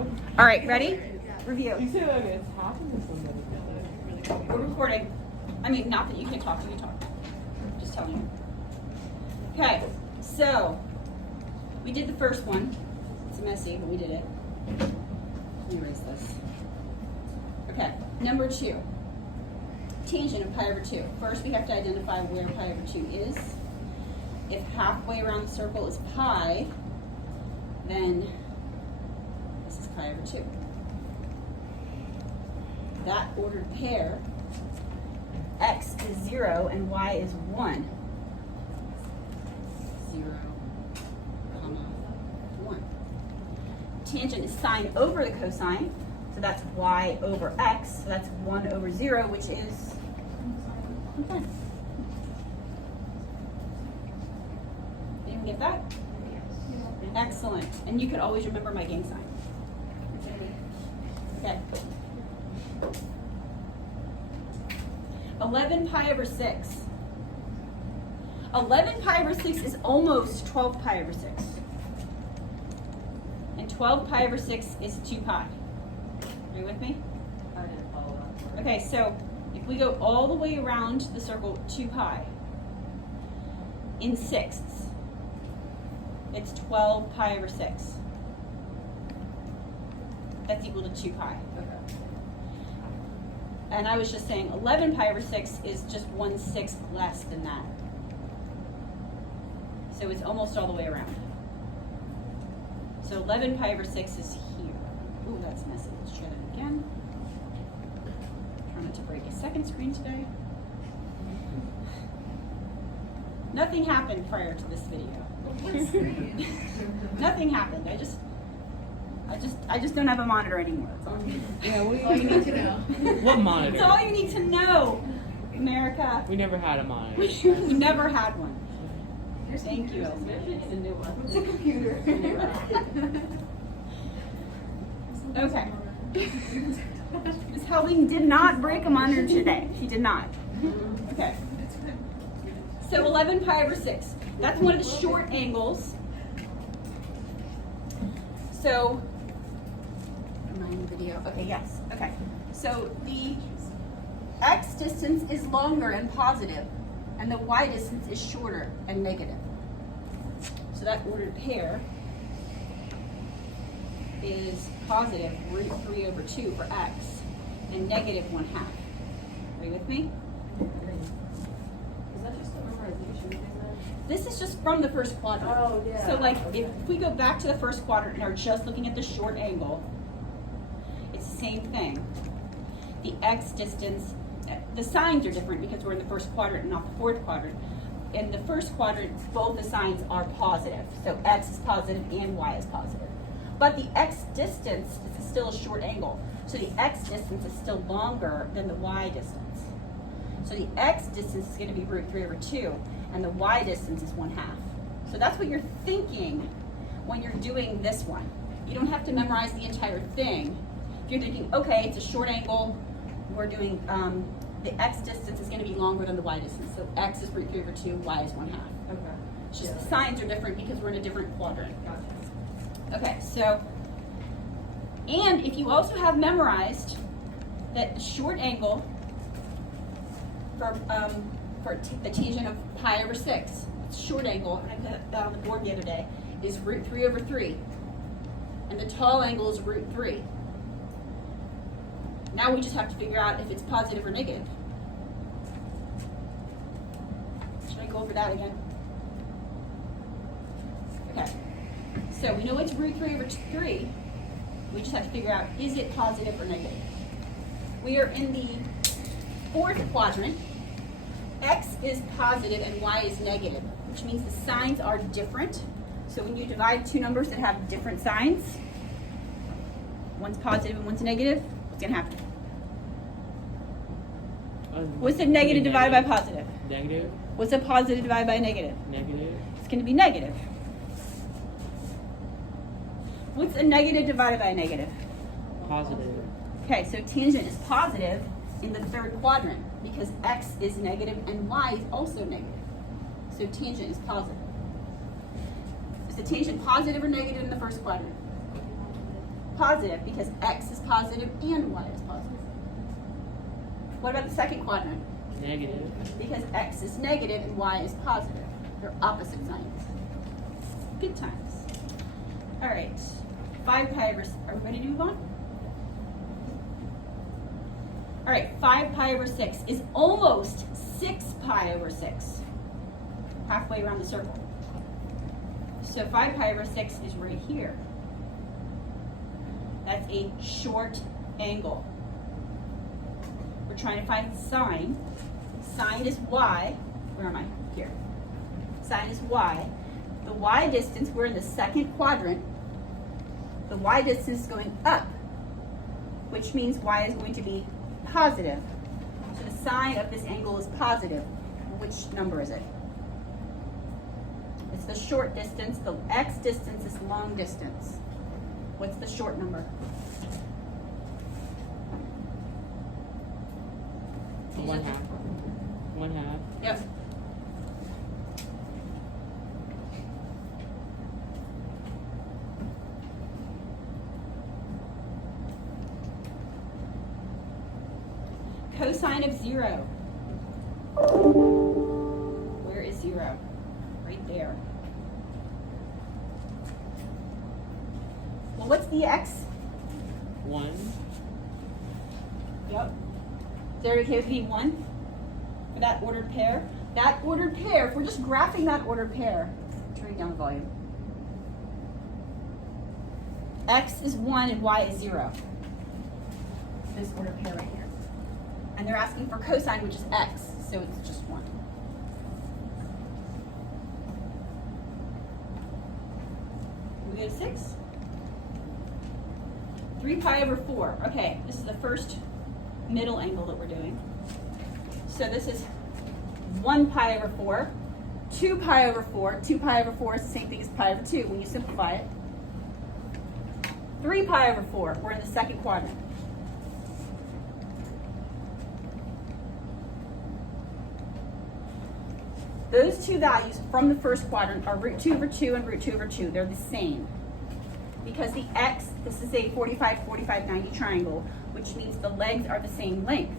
All right, ready? Review. You say like it's happened to somebody. We're recording. I mean, not that you can't talk, you can talk. Just telling you. Okay, so we did the first one. It's messy, but we did it. Let me erase this. Okay, number 2. Tangent of pi over 2. First, we have to identify where pi over 2 is. If halfway around the circle is pi, then this is pi over 2. That ordered pair, x is 0 and y is 1. 0, comma, 1. Tangent is sine over the cosine, so that's y over x, so that's 1 over 0, which is okay. Anyone get that? Excellent. And you could always remember my gang sign. Okay. 11 pi over 6. 11 pi over 6 is almost 12 pi over 6. And 12 pi over 6 is 2 pi. Are you with me? I didn't follow that. Okay, so if we go all the way around the circle 2 pi in sixths, it's 12 pi over 6. That's equal to 2 pi. Okay. And I was just saying 11 pi over 6 is just 1/6 less than that. So it's almost all the way around. So 11 pi over 6 is here. Ooh, that's messy. Let's try that again. Trying not to break a second screen today. Nothing happened prior to this video. Nothing happened. I just don't have a monitor anymore. That's all. Yeah, All you need to know. What monitor? That's all you need to know, America. We never had a monitor. We never had one. Thank you, Elsie. It's a new one. It's a computer. Okay. Ms. Helbing did not break a monitor today. She did not. Okay. So 11 pi over 6. That's one of the short angles. So, am I in the video? Okay, yes. Okay. So the x distance is longer and positive, and the y distance is shorter and negative. So that ordered pair is positive root 3 over 2 for x, and negative 1/2. Are you with me? Is that just a memorization thing then? This is just from the first quadrant. Oh, yeah. So like, if we go back to the first quadrant and are just looking at the short angle, it's the same thing. The x distance, the signs are different because we're in the first quadrant and not the fourth quadrant. In the first quadrant, both the signs are positive. So x is positive and y is positive. But the x distance is still a short angle. So the x distance is still longer than the y distance. So the x distance is going to be root 3 over 2, and the y distance is 1/2. So that's what you're thinking when you're doing this one. You don't have to memorize the entire thing. If you're thinking, okay, it's a short angle, we're doing, the x distance is going to be longer than the y distance. So x is root 3 over 2, y is 1/2. Okay. It's just the signs are different because we're in a different quadrant. Gotcha. Okay, so, and if you also have memorized that the short angle for the tangent of pi over 6, short angle, and I put that on the board the other day, is root 3 over 3. And the tall angle is root 3. Now we just have to figure out if it's positive or negative. Should I go over that again? Okay. So we know it's root 3 over 3. We just have to figure out, is it positive or negative? We are in the fourth quadrant. X is positive and y is negative, which means the signs are different. So when you divide two numbers that have different signs, one's positive and one's negative, what's going to happen? What's a negative divided by positive? Negative. What's a positive divided by a negative? Negative. It's going to be negative. What's a negative divided by a negative? Positive. Okay, so tangent is positive in the third quadrant because x is negative and y is also negative. So tangent is positive. Is the tangent positive or negative in the first quadrant? positive because x is positive and y is positive. What about the second quadrant? Negative. Because x is negative and y is positive. They're opposite signs. Good times. All right, 5 pi over, are we ready to move on? All right, 5 pi over 6 is almost 6 pi over 6. Halfway around the circle. So 5 pi over 6 is right here. That's a short angle. We're trying to find sine. Sine is y. Where am I? Here. Sine is y. The y distance, we're in the second quadrant. The y distance is going up, which means y is going to be positive. So the sine of this angle is positive. Which number is it? It's the short distance. The x distance is long distance. What's the short number? One half. One half. Yep. Cosine of 0. Where is 0? Right there. Well, what's the x? 1. Yep. Is there okay with being 1 for that ordered pair? That ordered pair, if we're just graphing that ordered pair, turning down the volume. X is 1 and y is 0. This ordered pair right here. And they're asking for cosine, which is x, so it's just 1. We go to 6. 3 pi over 4. Okay, this is the first middle angle that we're doing. So this is 1 pi over 4, 2 pi over 4. 2 pi over 4 is the same thing as pi over 2 when you simplify it. 3 pi over 4, we're in the second quadrant. Those two values from the first quadrant are root 2 over 2 and root 2 over 2. They're the same. Because the x, this is a 45, 45, 90 triangle, which means the legs are the same length.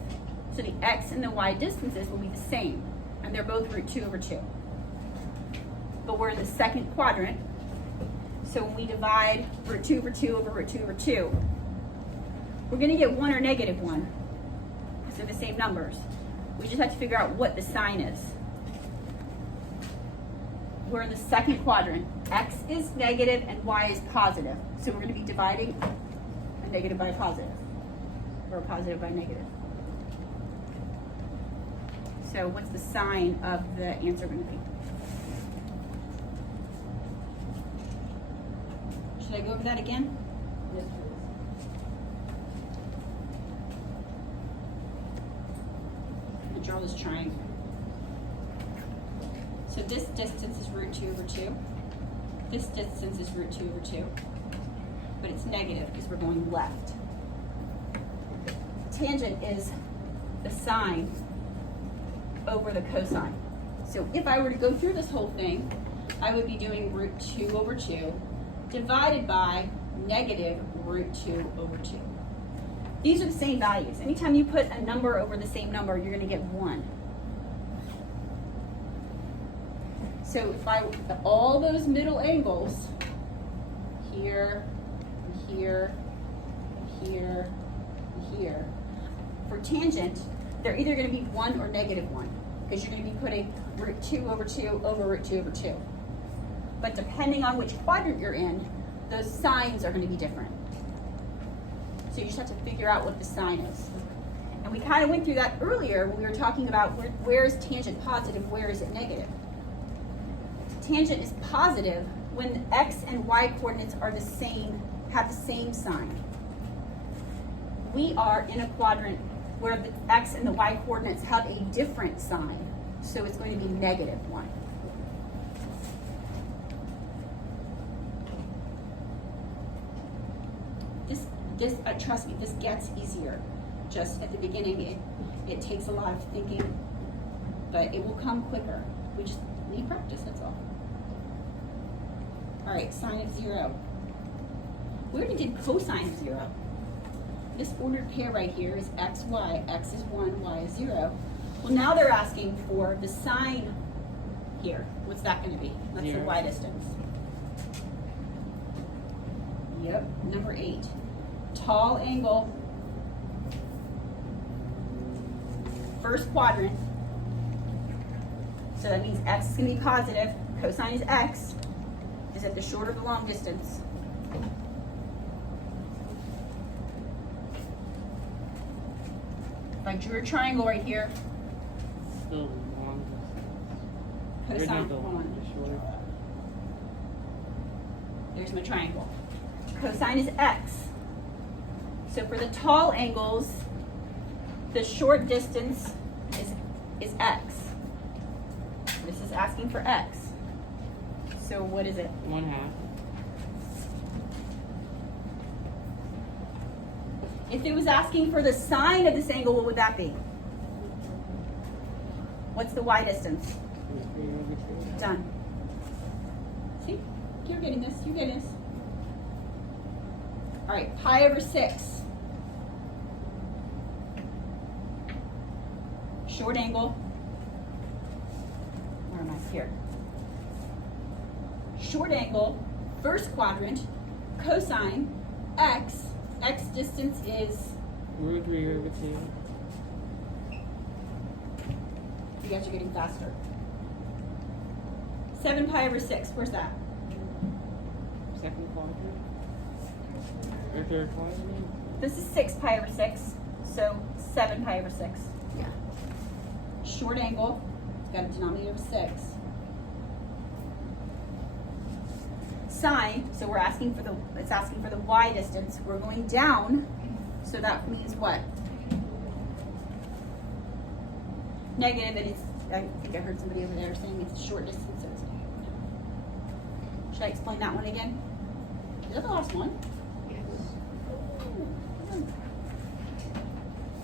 So the x and the y distances will be the same. And they're both root 2 over 2. But we're in the second quadrant. So when we divide root 2 over 2 over root 2 over 2, we're going to get 1 or negative 1. Because they're the same numbers. We just have to figure out what the sign is. We're in the second quadrant. X is negative and y is positive. So we're going to be dividing a negative by a positive, or a positive by a negative. So what's the sign of the answer going to be? Should I go over that again? Yes, please. I'm going to draw this triangle. So this distance is root 2 over 2. This distance is root 2 over 2. But it's negative because we're going left. Tangent is the sine over the cosine. So if I were to go through this whole thing, I would be doing root 2 over 2 divided by negative root 2 over 2. These are the same values. Anytime you put a number over the same number, you're going to get 1. So if I, all those middle angles, here, here, here, here, for tangent, they're either going to be 1 or negative 1, because you're going to be putting root 2 over 2 over root 2 over 2. But depending on which quadrant you're in, those signs are going to be different. So you just have to figure out what the sign is. And we kind of went through that earlier when we were talking about where is tangent positive, where is it negative. Tangent is positive when the x and y coordinates are the same, have the same sign. We are in a quadrant where the x and the y coordinates have a different sign, so it's going to be negative 1. Trust me, this gets easier. Just at the beginning, it takes a lot of thinking, but it will come quicker. We just need practice, that's all. All right, sine of 0. We already did cosine of 0. This ordered pair right here is x, y. X is 1, y is 0. Well, now they're asking for the sine here. What's that going to be? That's the Zero. y distance. Yep, number 8. Tall angle, first quadrant. So that means x is going to be positive. Cosine is x. Is at the short or the long distance. If I drew a triangle right here, Still long distance. cosine, The hold on. short. There's my triangle. Cosine is x. So for the tall angles, the short distance is x. This is asking for x. So what is it? 1/2. If it was asking for the sine of this angle, what would that be? What's the y distance? Root 3 over 2. Done. See? You're getting this. You're getting this. All right, pi over 6. Short angle. Where am I? Here. Short angle, first quadrant, cosine, x. X distance is, Root 3 over 2. you guys are getting faster. 7 pi over 6. Where's that? Second quadrant. Or third quadrant. This is 6 pi over 6, so 7 pi over 6. Yeah. Short angle, got a denominator of 6. Sine, so we're asking for it's asking for the y distance. We're going down, so that means what? Negative, and it's, I think I heard somebody over there saying it's a short distance, so it's negative. Should I explain that one again? Is that the last one?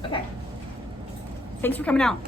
Okay. Thanks for coming out.